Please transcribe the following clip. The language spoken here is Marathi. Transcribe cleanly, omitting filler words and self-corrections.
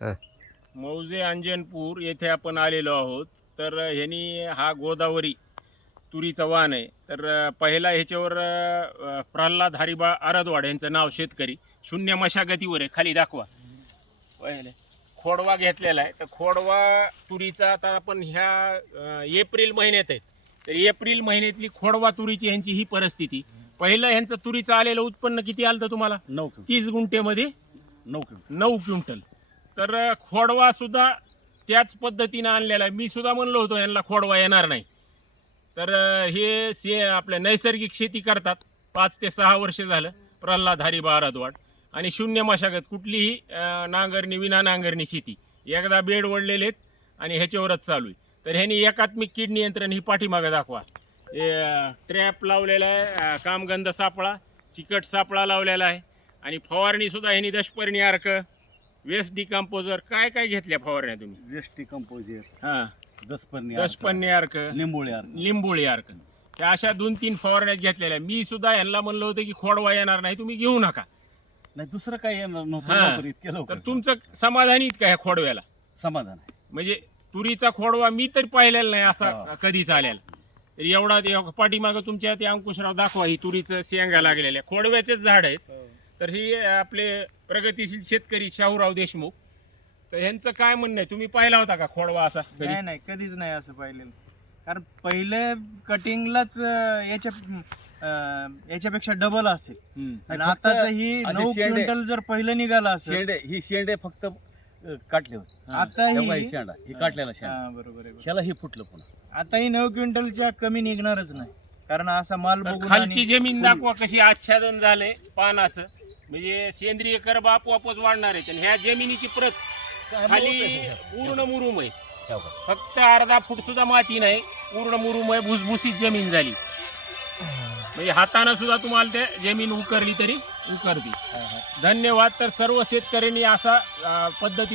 हां. मौजे अंजनपूर येथे आपण आलेलो आहोत. तर ह्यांनी हा गोदावरी तुरीचा वाण आहे. तर पहिला ह्याच्यावर प्रल्हाद हरिबा आरदवाड यांचं नाव शेतकरी शून्य मशागतीवर आहे. खाली दाखवा. पहिले खोडवा घेतलेला आहे. तर खोडवा तुरीचा आता आपण ह्या एप्रिल महिन्यात आहेत. तर एप्रिल महिन्यातली खोडवा तुरीची ह्यांची ही परिस्थिती. पहिलं ह्यांचं तुरीचं आलेलं उत्पन्न किती आलं तर तुम्हाला 30 गुंठेमध्ये 9 क्विंटल. तर खोडवा सुद्धा त्याच पद्धतीने आणलेला आहे. मी सुद्धा म्हणलो होतो यांना खोडवा येणार नाही. तर हे आपल्या नैसर्गिक शेती करतात 5 ते 6 वर्ष झालं. प्रल्हाद हरिबा आरदवाड आणि शून्य मशागत कुठलीही नांगरणी विना नांगरणी शेती. एकदा बेड वळलेले आहेत आणि ह्याच्यावरच चालू आहे. तर ह्यांनी एकात्मिक कीड नियंत्रण ही पाठीमागं दाखवा. ट्रॅप लावलेला आहे, कामगंध सापळा, चिकट सापळा लावलेला आहे आणि फवारणी सुद्धा ह्यांनी दशपर्णी अर्क, वेस्ट डिकम्पोजर काय काय घेतल्या फवारण्या तुम्ही? वेस्ट डिकम्पोजर, हां, दशपर्णी अर्क, लिंबोळी अर्क, त्या अशा 2-3 फवारण्या घेतलेल्या. मी सुद्धा यांना म्हणलं होतं की खोडवा येणार नाही, तुम्ही घेऊ नका. नाही, दुसरं काही येणार नव्हतं. हां. लवकर इतक्या लवकर तर तुमचं समाधानी आहेत का ह्या खोडव्याला? समाधान आहे. म्हणजे तुरीचा खोडवा मी तरी पाहिलेला नाही असा कधीच आलेला. तर एवढा पाठीमागं तुमच्या ते अंकुशराव दाखवा, ही तुरीचं शेंगा लागलेल्या खोडव्याचेच झाड आहेत. तर ही आपले प्रगतीशील शेतकरी शाहूराव देशमुख. तर ह्यांचं काय म्हणणं आहे? तुम्ही पाहिला होता का खोडवा असा कधी? नाही नाही, कधीच नाही असं पाहिलेलं. कारण पहिले कटिंगलाच याच्यापेक्षा डबल असेल. आणि फक्त आताच ही असे 9 शेंडे- क्विंटल जर पहिलं निघालं असेल, शेंडे फक्त काटले होते. आता तेव्हा ही ही शेंडा ही काटलेला शेंडा, बरोबर आहे. ह्याला ही फुटलं पुन्हा. आता ही 9 क्विंटलच्या कमी निघणारच नाही. कारण असा माल तर बघून खालची आणि जमीन दाखवा कशी आच्छादन झालंय पानाचं. म्हणजे सेंद्रिय कर्ब आपोआपच वाढणार आहे. आणि ह्या जमिनीची प्रत खाली पूर्ण मुरुम आहे. फक्त अर्धा फूट सुद्धा माती नाही, पूर्ण मुरुम आहे, भुसभुशीत जमीन झाली. म्हणजे हाताने सुद्धा तुम्हाला ते जमीन उकरली तरी उकरते. धन्यवाद. तर सर्व शेतकऱ्यांनी असा पद्धती